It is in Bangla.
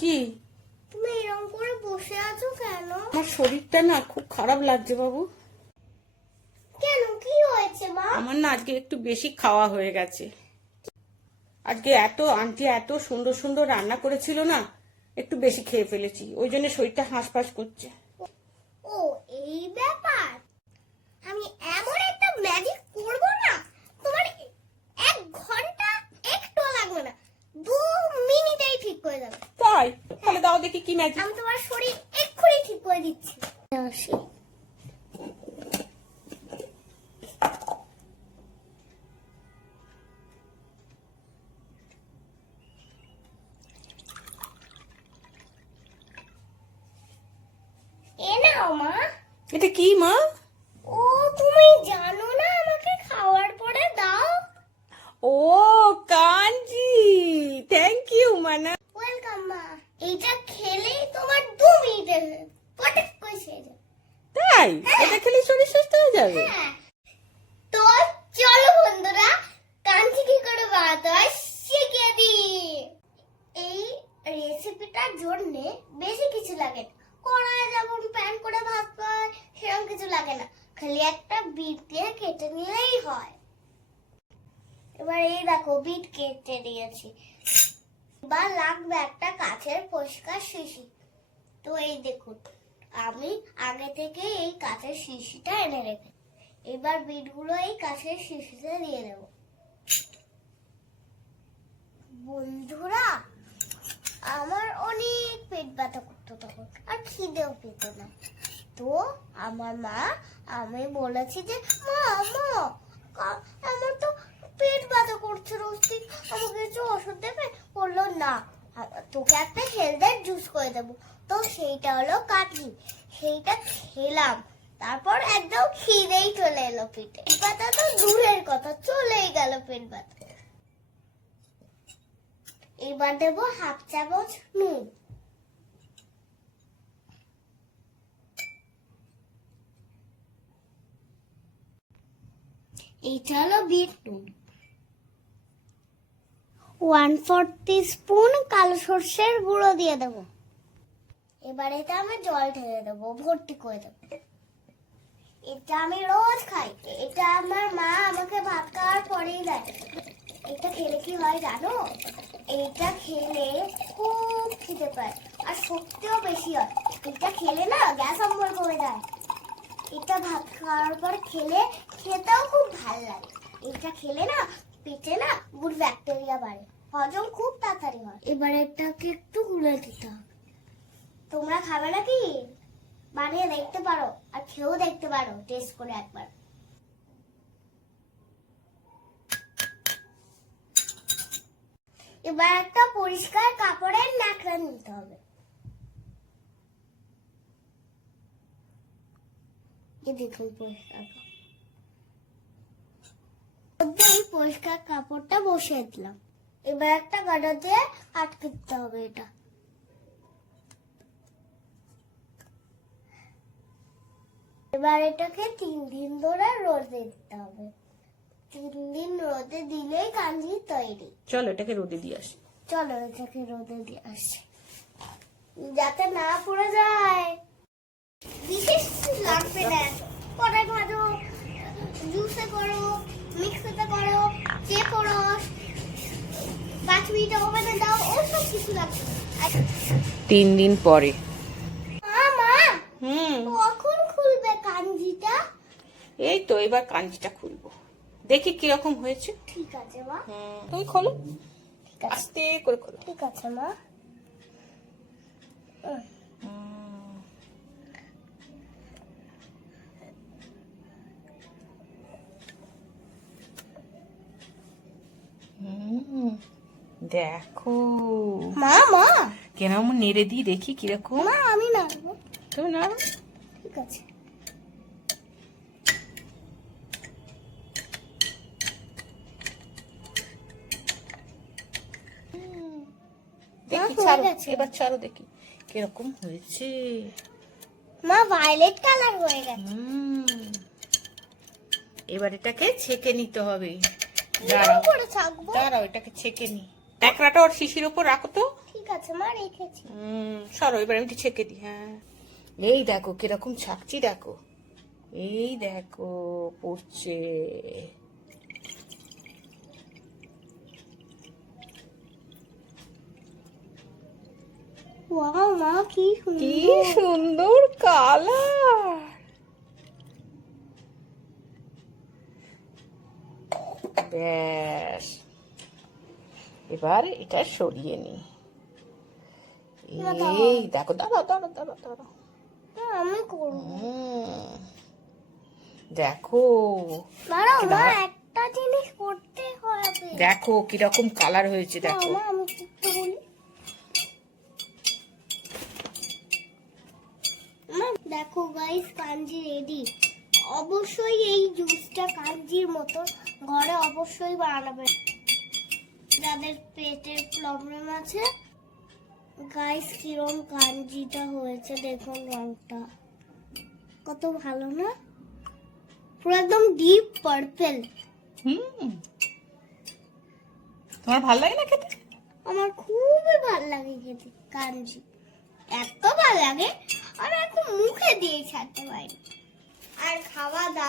কি? তুমি এরকম করে বসে আছো কেন? আমার শরীরটা না খুব খারাপ লাগছে বাবু। কেন, কি হয়েছে মা? আমার না আজকে একটু বেশি খাওয়া হয়ে গেছে। আজকে আন্টি এত সুন্দর সুন্দর রান্না করেছিল না, একটু বেশি খেয়ে ফেলেছি, ওই জন্য শরীরটা হাঁসফাঁস করছে। ও, এই ব্যাপার। আমি এমন একটা ম্যাজিক করব না, তোমার 1 ঘন্টা একটু লাগবে না, 2 মিনিটেই ঠিক করে যাবে। তাই? তাহলে দাও দেখি কি ম্যাজিক। আমি তোমার শরীর এক্ষুনি ঠিক করে দিচ্ছি। আসি। এ নাও মা। এটা কি মা? ও, তুমি জানো না আমাকে খাওয়ার পরে দাও। ও কাঞ্জি, থ্যাংক ইউ মানা। ওয়েলকাম মা। এইটা খেলেই তোমার 2 মিনিটে পটক করে সেরে যাবে। তাই? এটা খেলে শরীর সুস্থ হয়ে যাবে? হ্যাঁ। তো চলো বন্ধুরা, কাঞ্চি কি করে বানাতে হয় শিখিয়ে দিই। এই রেসিপিটার জন্য বেশি কিছু লাগে না। কড়াইয়ে যেমন প্যান করে ভাত হয় সেরকম কিছু লাগে না, খালি একটা বিট দিয়ে কেটে নিলেই হয়। এবার এই দেখো, বিট কেটে দিয়েছি। এবার লাগবে একটা কাঁচের পরিষ্কার শিশি। তো এই দেখুন, আমি আগে থেকে এই কাঁচের শিশিটা এনে রেখে, এবার বিটগুলো এই কাঁচের শিশিতে দিয়ে দেব। বন্ধুরা, আমার অনেক পেট ব্যথা করতো তখন, আর খিদেও পেত না। তো আমার মা, আমি বলেছি যে মা মা, আমার তো পেট ব্যথা করছে রোজ দিন, আমাকে কিছু ওষুধ দেবে? বললো না, তোকে একটা হেলথের জুস করে দেবো। তো সেইটা হলো কাঠি, সেইটা খেলাম, তারপর একদম খিদেই চলে এলো পেটে। পেট ব্যথা তো দূরের কথা, চলেই গেল পেট ব্যথা। এবার দেবো 1/2 চামচ নুন। এইটা হলো বিট নুন। 1/4 টিস্পুন কালো সর্ষের গুঁড়ো দিয়ে দেবো। এবার এটা আমি জল ঢেলে দেবো, ভর্তি করে দেবো। এটা আমি রোজ খাই, এটা আমার মা আমাকে ভাত খাওয়ার পরেই দেয়। এটা খেলে কি হয় জানো? এটা খেলে খুব খিদে পায়, আর শক্তিও বেশি হয়। এটা খেলে না গ্যাস অম্বল কমে যায়। এটা ভাত খাওয়ার পর খেলে খেতেও খুব ভালো লাগে। এটা খেলে না পেটে না গুড ব্যাকটেরিয়া বাড়ে, হজম খুব তাড়াতাড়ি হয়। এবার এটাকে একটু গুলে দিতে হবে। তোমরা খাবে নাকি? বানিয়ে দেখতে পারো, আর খেয়েও দেখতে পারো, টেস্ট করে একবার। এবার একটা পরিষ্কার কাপড়ের ন্যাকড়া নিতে হবে। এই দেখুন পরিষ্কার এই পরিষ্কার কাপড়টা বসিয়ে দিলাম। এবার একটা গাডার দিয়ে আটকে দিতে হবে এটা। এবার এটাকে 3 দিন ধরে রোদে দিতে হবে। 3 দিন রোদে দিলেই কাঞ্জি তৈরি। চলো এটাকে রোদে দিয়ে আসি। চলো এটাকে রোদে দিয়ে আসি, যাতে না পুড়ে যায়। বিশেষ লাগবে না, কড়াই ভাজো, জুসে করো, মিক্সিতে করো, যে করো, 5 মিনিট ওভেনে দাও, ওসব কিছু লাগবে না। 3 দিন পরে। মা, হুম, কখন খুলবে কাঞ্জিটা? এই তো এবার কাঞ্জিটা খুলবো, দেখি কিরকম হয়েছে। ঠিক আছে মা। তুমি খোলো, ঠিক আছে, আস্তে করে খোলো। ঠিক আছে মা। দেখো মা মা, কেন নেড়ে দিই দেখি কিরকম। মা আমি নাড়বো। তুমি না ঠিক আছে। দেখি, হয়ে ছাড়ো গেছে। এবার, ছাড়ো দেখি কিরকম হয়েছে। মা ভায়োলেট কালার হয়ে গেছে। এবার এটাকে ছেঁকে নিতে হবে। কিরকম করে ছাকবো? দাঁড়াও এটাকে ছেঁকে নি। ট্যাকরাটা ওর শিশির ওপর রাখো তো। ঠিক আছে মা, রেখেছি। সরো, এবার আমি একটু ছেঁকে দিই। হ্যাঁ, এই দেখো কিরকম ছাকছি, দেখো, এই দেখো পড়ছে। ওয়াও মা, কি কি সুন্দর। সুন্দর কালার। ব্যাস, এবার এটা সরিয়ে নি। এই দেখো, দাঁড়াও দাঁড়াও দাঁড়াও দাঁড়াও। আমি করবো। দেখো, দাঁড়াও মা, একটা জিনিস করতে হবে। দেখো কিরকম কালার হয়েছে, দেখো। মা, আমি একটু বলি। মা, দেখো গাইস, কাঞ্জি রেডি। অবশ্যই এই জুসটা কাঞ্জির মতো ঘরে অবশ্যই বানাবে, যাদের পেটের প্রবলেম আছে। গাইস, কিরম কাঞ্জিটা হয়েছে দেখুন, রংটা কত ভালো না, পুরো একদম ডিপ পার্পল। তোমার ভালো লাগে না খেতে? আমার খুবই ভালো লাগে খেতে কাঞ্জি, এত ভালো লাগে আমি এখন মুখে দিয়ে ছাড়তে পারি। আর খাওয়া দাওয়া